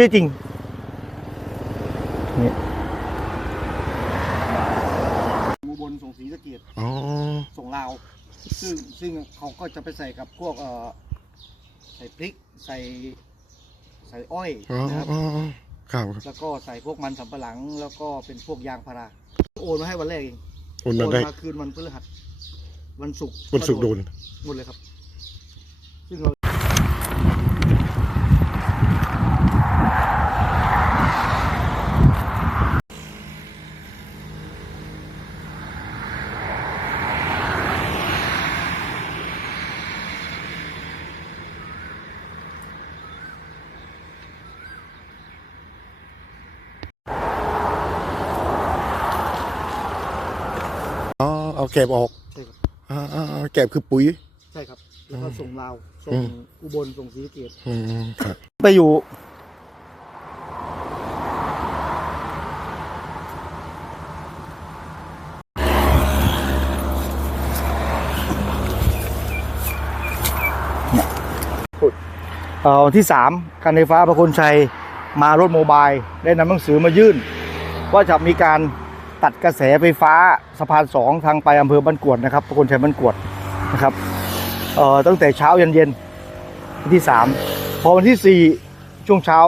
ชื่อจริงนี่อุบลส่งศรีสะเกียดอ๋อ ส่งลาว ซึ่งซึ่งเขาก็จะไปใส่กับพวกเอ่อใส่พริกใส่ ใส่อ้อยอ๋อนะครับ อ๋อครับแล้วก็ใส่พวกมันสำปะหลัง แล้วก็เป็นพวกยางพาราโอนมาให้วันแรกเองโอนมาได้มาคืนวันพฤหัสวันศุกร์วันศุกร์โดน หมดเลยครับ ซึ่งเรา แก็บออกใช่ครับอ่าอ่าอ่าแก็บคือปุ๋ย ใช่ครับแล้วก็ส่งลาวส่อืงมอุบลส่งศรีสะเกียดอืมครับ ไปอยู่ เอ่อวันที่สามการไฟฟ้าประคนชัยมารถโมบายได้นำหนังสือมายื่น ว่าจะมีการ ตัดกระแสไฟฟ้าสะพานสองทางไปอำเภอบ้านกวดนะครับประคนชัยบ้านกวดนะครับเอ่อตั้งแต่เช้ายันเย็นวันที่สามพอวันที่สี่ช่วงเช้า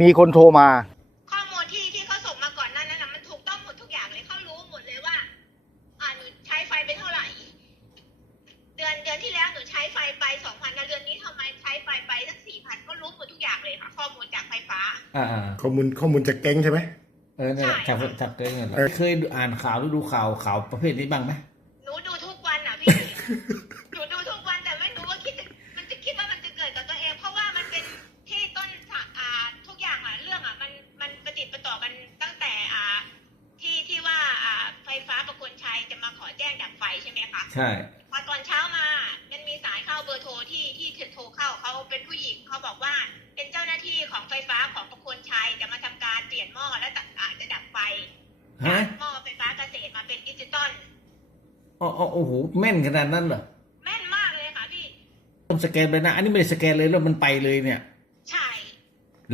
มีคนโทรมา ข้อมูลที่ที่เขาส่งมาก่อนหน้านั้นนะมันถูกต้องหมดทุกอย่างเลยเขารู้หมดเลยว่า อ่าหนูใช้ไฟไปเท่าไหร่ เดือนเดือนที่แล้วหนูใช้ไฟไปสองพันนะเดือนนี้ทำไมใช้ไฟไปตั้งสี่พันก็รู้หมดทุกอย่างเลยค่ะ ข้อมูลจากไฟฟ้า อ่าอ่าข้อมูลข้อมูลจากแก๊งใช่ไหม เออนั่นแหละใช่จับค่ะจับตัวเงินเออเคยอ่านข่าวหรือดูข่าวข่าวประเภทนี้บ้างไหมหนูดูทุกวันอะพี่หนูดูทุกวันแต่ไม่รู้ว่าคิดจะมันจะคิดว่ามันจะเกิดกับตัวเอง เพราะว่ามันเป็นที่ต้นสะอ่าทุกอย่างอะเรื่องอะมันมันประติดประต่อกันตั้งแต่อ่าที่ที่ว่าอ่าไฟฟ้าประกลชัยจะมาขอแจ้งดับไฟใช่ไหมคะใช่พอตอนเช้ ที่โทรเข้าเขาเป็นผู้หญิงเขาบอกว่า เป็นเจ้าหน้าที่ของไฟฟ้าของประโคนชัยจะมาทำการเปลี่ยนหม้อและตัดอาจจะดับไฟฮะหม้อไฟฟ้าเกษตรมาเป็นดิจิตอลอ๋ออ๋อโอ้โหแม่นขนาดนั้นเหรอแม่นมากเลยค่ะพี่ต้องสแกนไปนะ อันนี้ไม่ได้สแกนเลยแล้วมันไปเลยเนี่ย ใช่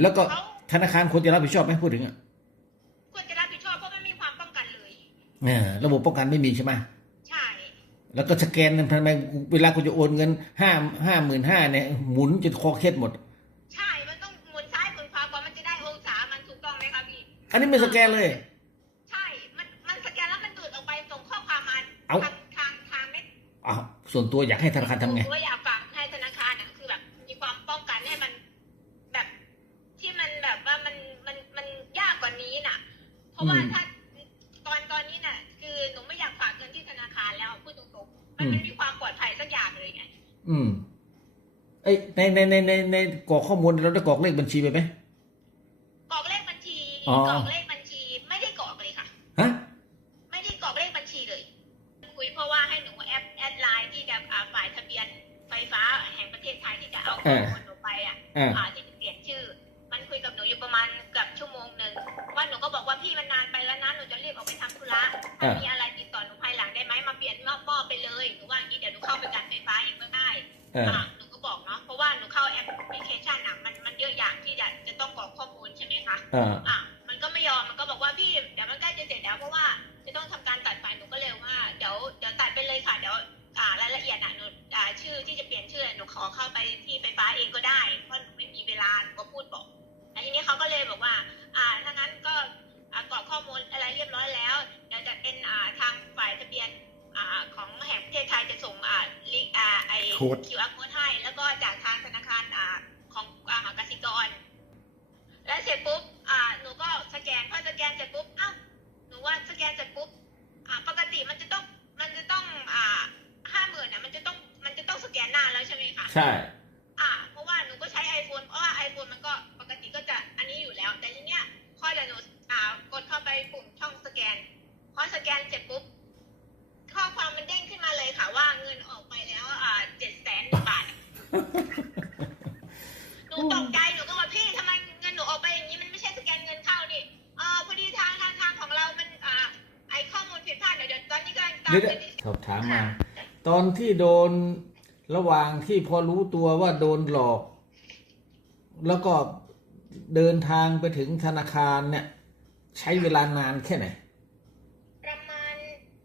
แล้วก็เขาธนาคารควรจะรับผิดชอบไหมพูดถึงอะควรจะรับผิดชอบเพราะมันมีความป้องกันเลยเออระบบป้องกันไม่มีใช่ไหมใช่ แล้วก็สแกนทำไมเวลาคุณจะโอนเงินห้าห้าหมื่นห้าเนี่ยหมุนจนคอเคล็ดหมด ใช่ มันต้องหมุนซ้ายหมุนขวากว่ามันจะได้องศามันถูกต้องไหมคะพี่ อันนี้ไม่สแกนเลย ใช่ มันมันสแกนแล้วมันดูดออกไปส่งข้อความมาเอ้าทางทางทางเม็ดอ้าวส่วนตัวอยากให้ธนาคารทำไงหนูก็อยาก สักอย่างเลยไง อืมเอ้ยในในในในในกรอกข้อมูลเราได้กรอกเลขบัญชีไปไหมกรอกเลขบัญชีอ๋อกรอกเลขบัญชี ไม่ได้กรอกเลยค่ะฮะไม่ได้กรอกเลขบัญชีเลย คุยเพราะว่าให้หนูแอดแอดไลน์ที่จะอ่าฝ่ายทะเบียนไฟฟ้าแห่งประเทศไทยที่จะเอาข้อมูลหนูไปอะอ่าอ่าที่จะเปลี่ยนชื่อ มันคุยกับหนูอยู่ประมาณเกือบชั่วโมงหนึ่งว่าหนูก็บอกว่าพี่มันนานไปแล้วนะหนูจะรีบออกไปทำธุระถ้าอ่ามี หนูก็บอกเนาะเพราะว่าหนูเข้าแอปพลิเคชันอะมันมันเยอะอย่างที่จะจะต้องกรอกข้อมูลใช่ไหมคะเอออะมันก็ไม่ยอมมันก็บอกว่าพี่เดี๋ยวมันใกล้จะเสร็จแล้วเพราะว่าจะต้องทำการตัดไฟหนูก็เลยว่าเดี๋ยวเดี๋ยวตัดไปเลยค่ะเดี๋ยวอ่ารายละเอียดอะหนูอ่าชื่อที่จะเปลี่ยนชื่อหนูขอเข้าไปที่ไฟฟ้าเองก็ได้เพราะหนูไม่มีเวลาหนูก็พูดบอกแล้วทีนี้เขาก็เลยบอกว่า อ่าถ้างั้นก็อ่ากรอกข้อมูลอะไรเรียบร้อยแล้วเดี๋ยวจะเป็นอ่าทางฝ่ายทะเบียนอ่าของแห่งประเทศไทยจะส่ง อ่าลิงก์อ่าไอโค้ด QR code ให้ แล้วก็จากทางธนาคารอ่าของอ่ากสิกร แล้วเสร็จปุ๊บอ่าหนูก็สแกนพอสแกนเสร็จปุ๊บอ้าวหนูว่าสแกนเสร็จปุ๊บอ่าปกติมันจะต้องมันจะต้องอ่าห้าหมื่นอะมันจะต้องมันจะต้องสแกนหน้าแล้วใช่ไหมคะ ใช่ามมา ตอนที่โดนระหว่างที่พอรู้ตัวว่าโดนหลอก แล้วก็เดินทางไปถึงธนาคารเนี่ย ใช้เวลานานแค่ไหนประมาณ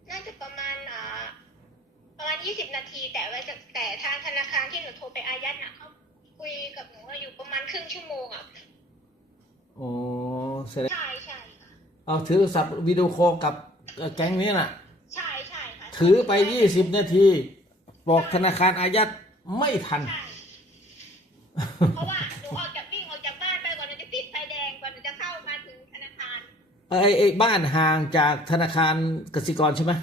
น่าจะประมาณอ่าประมาณยี่สิบนาที แต่ว่าจะแต่ทางธนาคารที่หนูโทรไปอายัดน่ะเขาคุยกับหนูว่าอยู่ประมาณครึ่งชั่วโมงอะอ๋อแสดงใช่ใช่ค่ะเอาถือโทรศัพท์วิดีโอคอลกับเอ่อแก๊งนี้น่ะใช่ใช่ค่ะ ถือไปยี่สิบนาที บอกธนาคารอายัดไม่ทันใช่เพราะว่าหนูออกจากวิ่งออกจากบ้านไปก่อนหนูจะติดไฟแดงก่อนหนูจะเข้ามาถึงธนาคาร ไอ้ไอ้บ้านห่างจากธนาคารกสิกรใช่ไหม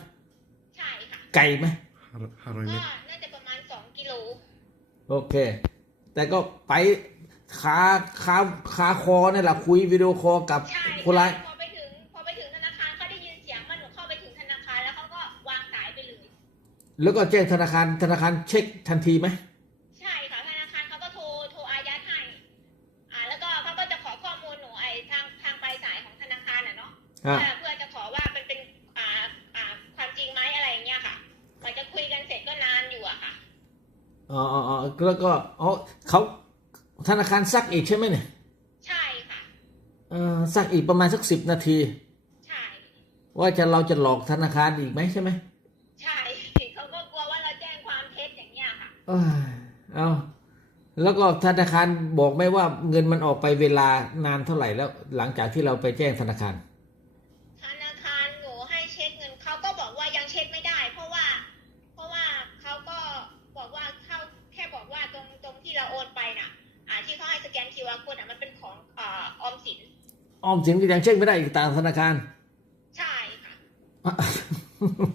ใช่ค่ะไกลไหมห้าร้อยเมก็ตรน่าจะประมาณสองกิโลโอเค แต่ก็ไปขาขาขาคอเนี่ยแหละคุยวิดีโอคอลกับใช่คนร้ายพอ แล้วก็แจ้งธนาคารธนาคารเช็คทันทีไหมใช่ค่ะธนาคารเขาก็โทรโทรอายัดให้อ่าแล้วก็เขาก็จะขอข้อมูลหนูไอ้ทางทางปลายสายของธนาคารอะเนาะอ่า เพื่อเพื่อจะขอว่ามันเป็นอ่าอ่าความจริงไหมอะไรอย่างเงี้ยค่ะกว่าจะคุยกันเสร็จก็นานอยู่อะค่ะ อ๋ออ๋ออ๋อแล้วก็อ๋อเขาธนาคารซักอีกใช่ไหมเนี่ยใช่ค่ะ เออซักอีกประมาณสักสิบนาที ใช่ ว่าจะเราจะหลอกธนาคารอีกไหมใช่ไหมใช่เขา ก็กลัวว่าเราแจ้งความเท็จอย่างเงี้ยค่ะเอ้ยเอาแล้วก็ธนาคารบอกไหมว่าเงินมันออกไปเวลานานเท่าไหร่แล้ว หลังจากที่เราไปแจ้งธนาคาร ธนาคารหนูให้เช็คเงินเขาก็บอกว่ายังเช็คไม่ได้ เพราะว่า เพราะว่าเขาก็บอกว่าเขาแค่บอกว่าตรงตรงที่เราโอนไปน่ะ อ่า ที่เขาให้สแกน QR code อะมันเป็นของอ่าออมสินออมสินก็ยังเช็คไม่ได้อีกต่างธนาคาร ใช่ค่ะ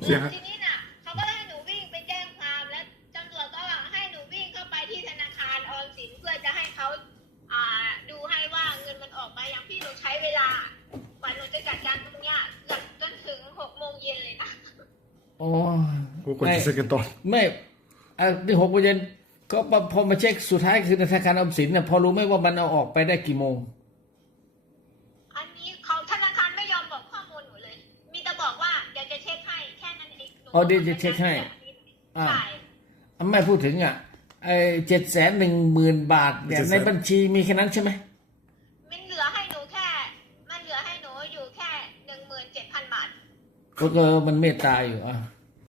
เสียทีนี้ อ๋อกูกดจะซื้อกันตอนไม่อะที่หกโมงเย็นก็พอพอมาเช็คสุดท้ายคือธนาคารออมสินเนี่ยพอรู้ไหมว่ามันเอาออกไปได้กี่โมง อันนี้เขาธนาคารไม่ยอมบอกข้อมูลหนูเลย มีแต่บอกว่าเดี๋ยวจะเช็คให้แค่นั้นเองหนูอ๋อเดี๋ยวจะเช็คให้ อ่าใช่อะไม่พูดถึงอะไอ้เจ็ดแสนหนึ่งหมื่นบาทเนี่ยในบัญชีมีแค่นั้นใช่ไหมมันเหลือให้หนูแค่ มัน เออยู่แค่หนึ่งหมื่นเจ็ดพันบาทก็ก็มันเมตตาอยู่อะ